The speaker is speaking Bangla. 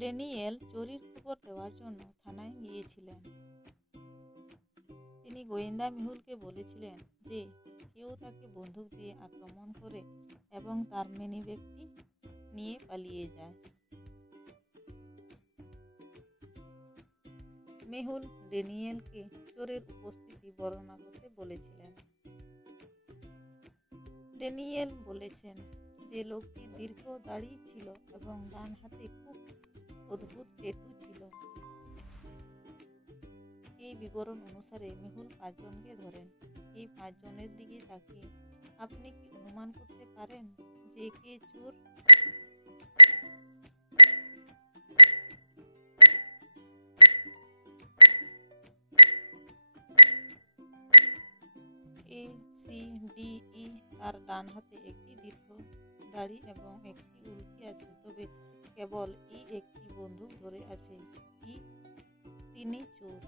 ড্যানিয়েল চুরির খবর দেওয়ার জন্য থানায় গিয়েছিলেন। তিনি গোয়েন্দা মেহুলকে বলেছিলেন যে কেউ তাকে বন্দুক দিয়ে আক্রমণ করে এবং তার মানিব্যাগটি নিয়ে পালিয়ে যায়। মেহুল ড্যানিয়েলকে চোরের উপস্থিতি বর্ণনা করতে বলেছিলেন। ড্যানিয়েল বলেছেন যে লোকটির দীর্ঘ দাড়ি ছিল এবং ডান হাতে খুব অদ্ভুত ট্যাটু ছিল। এই বিবরণ অনুসারে মেহুল 5 জনকে ধরেন। এই 5 জনের দিকে তাকিয়ে আপনি কি অনুমান করতে পারেন যে কে চোর? এ, সি, ডি, ই। তার ডান হাতে একটি দীর্ঘ দাড়ি এবং একটি উল্কি আছে, তবে কেবল ই একটি বন্দুক ধরে আছে। তিনি চোর।